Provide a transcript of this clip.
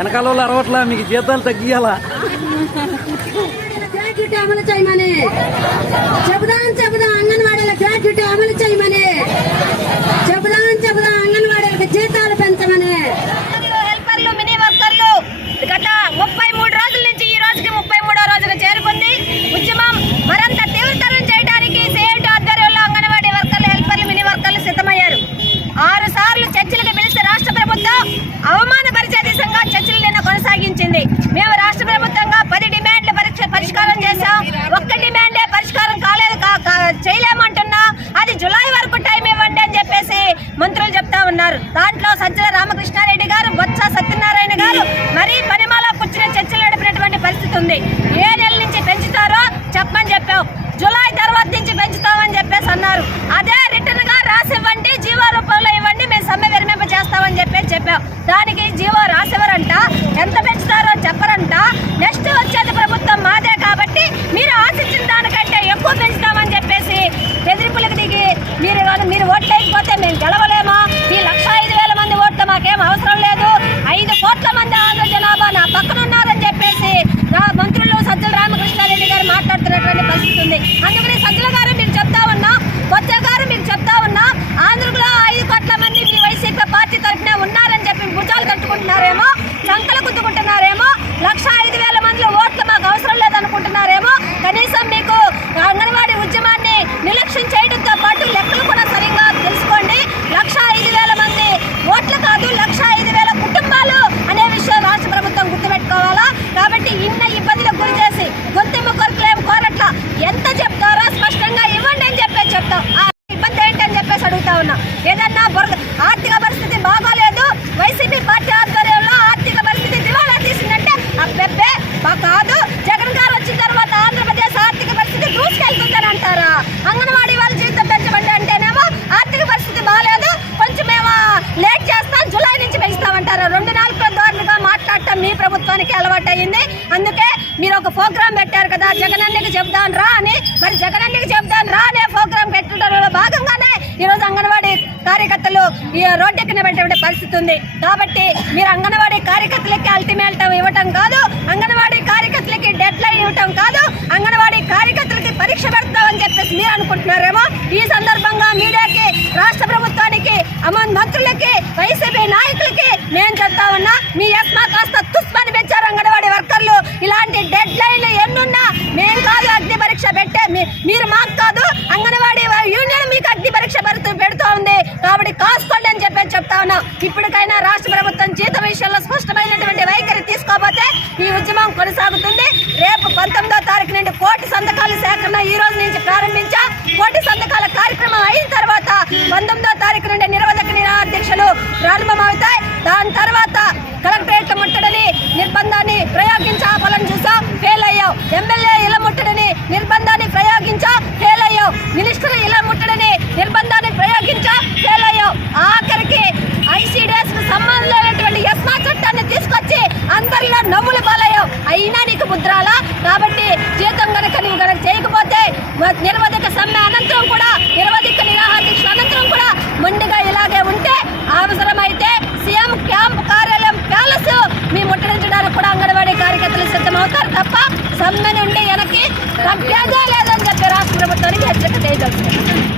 వెనకాల వాళ్ళు అరవట్లా మీకు జీతాలు తగ్గియాలా గ్రాట్యుటీ అమలు చేయమని. చెబుదాం చెబుదాం అంగన్వాడీల గ్రాడ్యుటీ అమలు చేయమని. కొనసాగించింది మేము రాష్ట్ర ప్రభుత్వంగా పది డిమాండ్లు పరీక్ష పరిష్కారం చేశాం. ఒక్క డిమాండే పరిష్కారం కాలేదు కా- చేయలేమంటున్నా. అది జులై వరకు టైం ఇవ్వండి అని చెప్పేసి మంత్రులు చెప్తా ఉన్నారు. దాంట్లో సజ్జల రామకృష్ణారెడ్డి గారు బొత్స సత్యనారాయణ గారు మరీ పనిమాలో కూర్చుని చర్చలు నడిపినటువంటి పరిస్థితి ఉంది. ఏ నెల నుంచి పెంచుతారో చెప్పమని చెప్పాం. జులై తర్వాత నుంచి పెంచుతామని చెప్పేసి అన్నారు. అదే రిటర్న్గా రాసి ఇవ్వండి జీవో రూపంలో ఇవ్వండి మేము సమ్మె విరమింప చేస్తామని చెప్పేసి చెప్పాం. దానికి జీవో రాసివ్వరంట. ఎంత పెంచుతారో నెక్స్ట్ వచ్చేది ప్రభుత్వం మాదే కాబట్టి మీరు ఆశించిన దానికంటే ఎక్కువ పెంచుతామని చెప్పేసి బెదిరింపులకు దిగి మీరు మీరు ఓట్లు వేయకపోతే మేము గెలవలేమా? ఈ లక్ష ఐదు వేల మంది ఓట్లు మాకేం అవసరం లేదు. ఐదు కోట్ల మంది ఆంధ్ర జనాభా నా పక్కన ఉన్నారని చెప్పేసి మంత్రులు సజ్జల రామకృష్ణారెడ్డి గారు మాట్లాడుతున్నటువంటి పరిస్థితి ఉంది అందుకని సజ్జల గారు మీరు చెప్తా ఉన్నా బొత్స గారు మీకు చెప్తా ఉన్నా ఆంధ్రలో ఐదు కోట్ల మంది మీ వైసీపీ పార్టీ తరఫున ఉన్నారని చెప్పి భుజాలు కట్టుకుంటున్నారేమో సంకలు గుద్దుకుంటున్నారేమో లక్ష ఐదు వేల మందిలో ఓట్లు మాకు అవసరం లేదనుకుంటున్నారేమో కనీసం మీకు అంగన్వాడీ ఉద్యమాన్ని నిర్లక్ష్యం చేయడంతో పాటు లెక్కలు కూడా సరిగ్గా తెలుసుకోండి లక్ష ఐదు వేల మంది ఓట్లు కాదు లక్ష ఐదు వేల కుటుంబాలు అనే విషయం రాష్ట్ర ప్రభుత్వం గుర్తుపెట్టుకోవాలా కాబట్టి ఇన్న ఇబ్బందులకు గురి చేసి గొంతెమ్మ కొరకులేం కోరట్ల ఎంత చెప్తారో స్పష్టంగా ఇవ్వండి అని చెప్పేసి చెప్తాం ఆ ఇబ్బంది ఏంటని చెప్పేసి అడుగుతా ఉన్నా ఏదన్నా బొరద ఆర్థిక పరిస్థితి బాగోలేదు. వైసీపీ పార్టీ ఆధ్వర్యంలో ఆర్థిక పరిస్థితి దివాలా తీసిందంటే అబ్బెబ్బే కాదు. జగన్ గారు వచ్చిన తర్వాత ఆంధ్రప్రదేశ్ ఆర్థిక పరిస్థితి దూసుకెళ్తుందని అంటారా? అంగన్వాడీ వాళ్ళ జీవితం పెంచమండి అంటేనేమో ఆర్థిక పరిస్థితి బాగాలేదు. కొంచెం మేము లేట్ చేస్తాం జూలై నుంచి పెంచుతామంటారు. రెండు నాలుగు ధోరణిగా మాట్లాడటం మీ ప్రభుత్వానికి అలవాటు అయింది అందుకే మీరు ఒక ప్రోగ్రామ్ పెట్టారు కదా జగన్ అన్నికి చెప్దాను రా అని. మరి జగనన్నకి చెప్దాను రా అనే ప్రోగ్రామ్ పెట్టడంలో భాగంగానే ఈరోజు అంగన్వాడీ కార్యకర్తలు ఈ రోడ్డెక్కిన పరిస్థితి ఉంది. కాబట్టి మీరు అంగన్వాడీ కార్యకర్తలకి అల్టిమేటం ఇవ్వటం కాదు అంగన్వాడీ కార్యకర్తలకి డెడ్ లైన్ ఇవ్వటం కాదు అంగన్వాడీ కార్యకర్తలకి పరీక్ష పెడతామని చెప్పేసి మీరు అనుకుంటున్నారేమో? ఈ సందర్భంగా మీడియాకి రాష్ట్ర ప్రభుత్వానికి అమన్ మంత్రులకి వైసీపీ నాయకులకి మేము చెప్తా ఉన్నా మీ యస్మా కాస్త తుస్మని పెంచారు అంగన్వాడీ వర్కర్లు. ఇలాంటి డెడ్ లైన్లు ఎన్నున్నా మేము కాదు అగ్ని పరీక్ష పెట్టే మీ- మీరు మాకు కాదు అంగన్వాడీ వా- యూనియన్ మీకు అగ్ని పరీక్ష పెడుతూ పెడుతూ ఉంది కాబట్టి కాసుకోండి అని చెప్పి చెప్తా ఉన్నాం. ఇప్పటికైనా రాష్ట్ర ప్రభుత్వం జీతం విషయంలో స్పష్టమైనటువంటి వైఖరి తీసుకోకపోతే ఈ ఉద్యమం కొనసాగుతుంది. రేపు పంతొమ్మిదో తారీఖు నుండి కోటి సంతకాల సేకరణ ఈ రోజు నుంచి ప్రారంభించా. కోటి సంతకాల కార్యక్రమం అయిన తర్వాత పంతొమ్మిదో తారీఖు నుండి నిరవధక నిరాధ్యక్షులు ప్రారంభమవుతాయి. దాని తర్వాత ముద్రాల? కాబట్టి జీతం గనక నువ్వు గనక చేయకపోతే నిరవధిక సమ్మె అనంతరం కూడా నిరవధిక నిరాహార దీక్ష అనంతరం కూడా మొండిగా ఇలాగే ఉంటే అవసరమైతే సీఎం క్యాంప్ కార్యాలయం ప్యాలెస్ మీ ముట్టడించడానికి కూడా అంగన్వాడీ కార్యకర్తలు సిద్ధమవుతారు తప్ప సమ్మె నుండి వెనక్కి తగ్గేదే లేదని చెప్పి రాష్ట్ర ప్రభుత్వానికి హెచ్చరిక చేయదలుచుకున్నాను